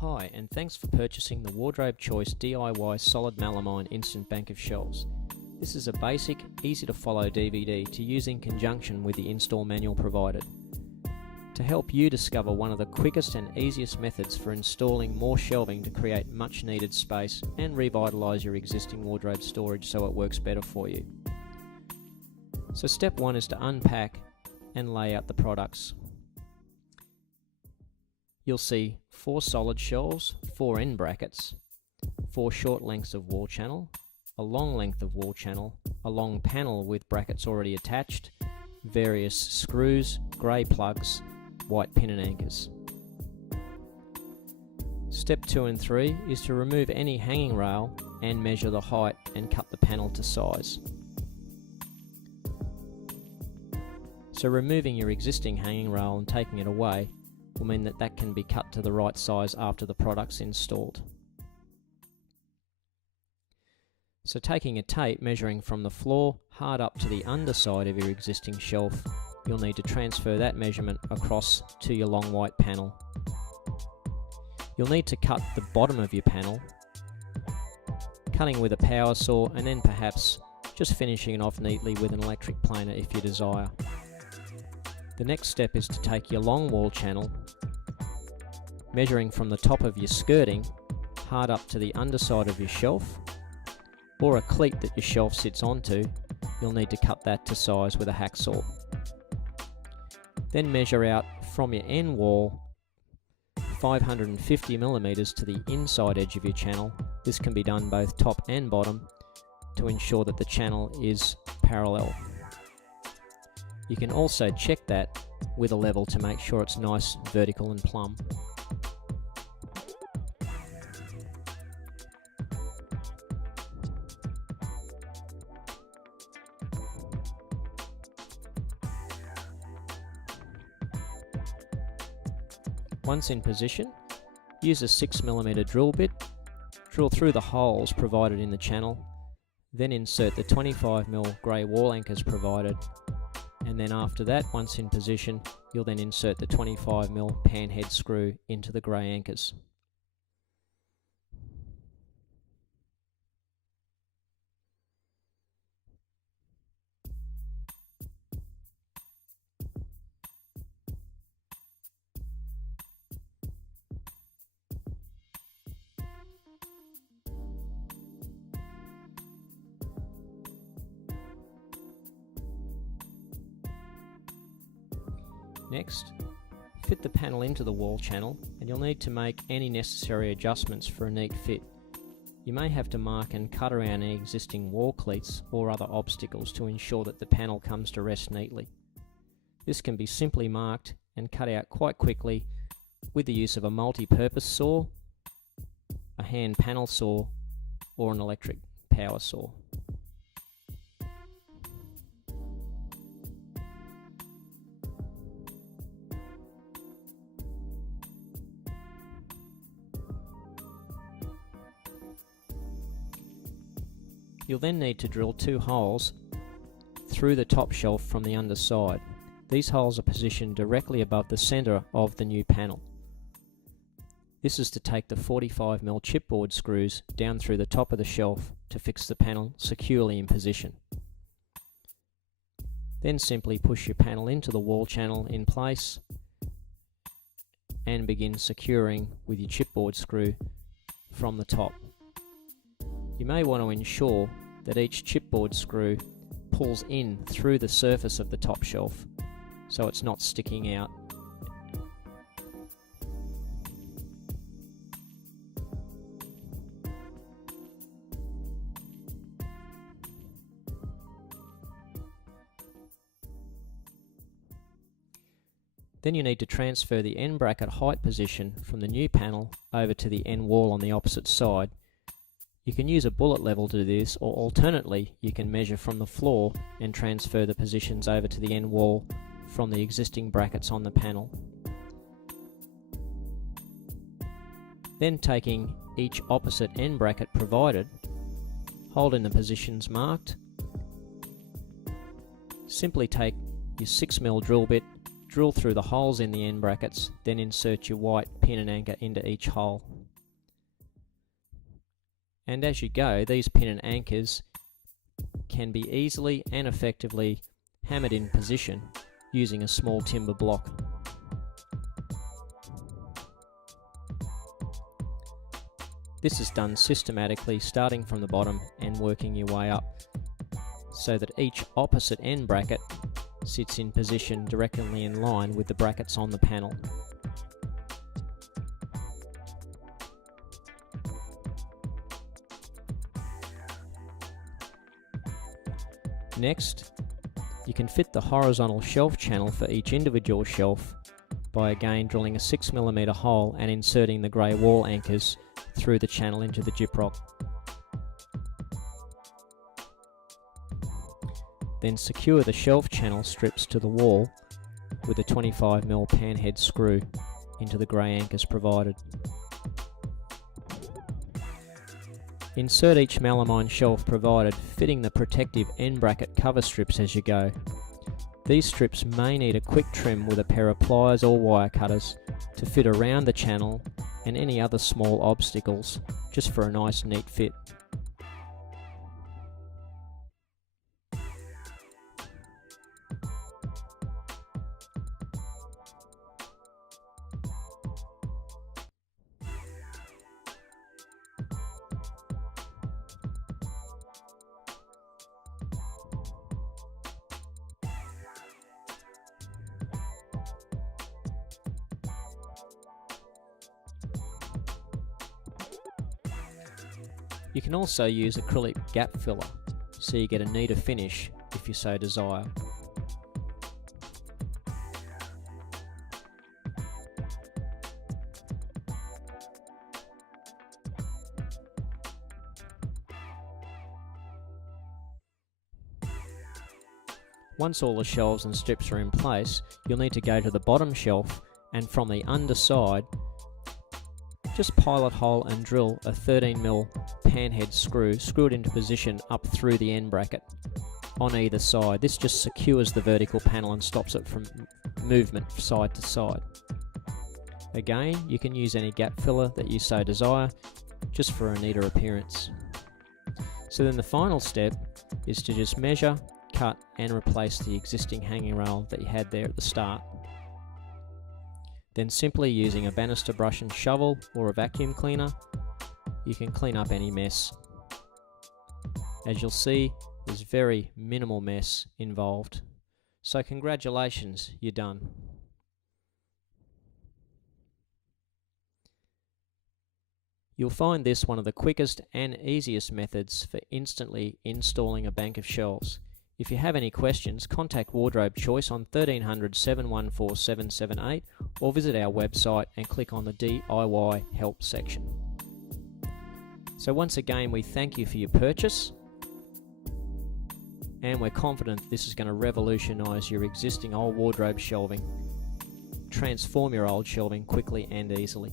Hi, and thanks for purchasing the Wardrobe Choice DIY Solid Melamine Instant Bank of Shelves. This is a basic, easy to follow DVD to use in conjunction with the install manual provided. To help you discover one of the quickest and easiest methods for installing more shelving to create much needed space and revitalise your existing wardrobe storage so it works better for you. So step 1 is to unpack and lay out the products. You'll see 4 solid shelves, 4 end brackets, 4 short lengths of wall channel, a long length of wall channel, a long panel with brackets already attached, various screws, grey plugs, white pin and anchors. Step 2 and 3 is to remove any hanging rail and measure the height and cut the panel to size. So removing your existing hanging rail and taking it away will mean that can be cut to the right size after the product's installed. So taking a tape measuring from the floor hard up to the underside of your existing shelf, you'll need to transfer that measurement across to your long white panel. You'll need to cut the bottom of your panel, cutting with a power saw and then perhaps just finishing it off neatly with an electric planer if you desire. The next step is to take your long wall channel, measuring from the top of your skirting hard up to the underside of your shelf, or a cleat that your shelf sits onto. You'll need to cut that to size with a hacksaw. Then measure out from your end wall 550mm to the inside edge of your channel. This can be done both top and bottom to ensure that the channel is parallel. You can also check that with a level to make sure it's nice, vertical and plumb. Once in position, use a 6mm drill bit, drill through the holes provided in the channel, then insert the 25mm grey wall anchors provided, and then after that, once in position, you'll then insert the 25mm pan head screw into the grey anchors. Next, fit the panel into the wall channel, and you'll need to make any necessary adjustments for a neat fit. You may have to mark and cut around any existing wall cleats or other obstacles to ensure that the panel comes to rest neatly. This can be simply marked and cut out quite quickly with the use of a multi-purpose saw, a hand panel saw, or an electric power saw. You'll then need to drill 2 holes through the top shelf from the underside. These holes are positioned directly above the centre of the new panel. This is to take the 45mm chipboard screws down through the top of the shelf to fix the panel securely in position. Then simply push your panel into the wall channel in place and begin securing with your chipboard screw from the top. You may want to ensure that each chipboard screw pulls in through the surface of the top shelf so it's not sticking out. Then you need to transfer the end bracket height position from the new panel over to the end wall on the opposite side. You can use a bullet level to do this, or alternately you can measure from the floor and transfer the positions over to the end wall from the existing brackets on the panel. Then taking each opposite end bracket provided, hold in the positions marked, simply take your 6mm drill bit drill through the holes in the end brackets, then insert your white pin and anchor into each hole. And as you go, these pin and anchors can be easily and effectively hammered in position using a small timber block. This is done systematically, starting from the bottom and working your way up, so that each opposite end bracket sits in position directly in line with the brackets on the panel. Next, you can fit the horizontal shelf channel for each individual shelf by again drilling a 6mm hole and inserting the grey wall anchors through the channel into the gyprock. Then secure the shelf channel strips to the wall with a 25mm panhead screw into the grey anchors provided. Insert each melamine shelf provided, fitting the protective end bracket cover strips as you go. These strips may need a quick trim with a pair of pliers or wire cutters to fit around the channel and any other small obstacles, just for a nice neat fit. You can also use acrylic gap filler, so you get a neater finish if you so desire. Once all the shelves and strips are in place, you'll need to go to the bottom shelf and from the underside, just pilot hole and drill a 13mm panhead screw, screw it into position up through the end bracket on either side. This just secures the vertical panel and stops it from movement side to side. Again, you can use any gap filler that you so desire, just for a neater appearance. So then the final step is to just measure, cut and replace the existing hanging rail that you had there at the start. Then simply using a banister brush and shovel or a vacuum cleaner, you can clean up any mess. As you'll see, there's very minimal mess involved. So congratulations, you're done. You'll find this one of the quickest and easiest methods for instantly installing a bank of shelves. If you have any questions, contact Wardrobe Choice on 1300 714 778 or visit our website and click on the DIY Help section. So once again, we thank you for your purchase, and we're confident this is going to revolutionise your existing old wardrobe shelving, transform your old shelving quickly and easily.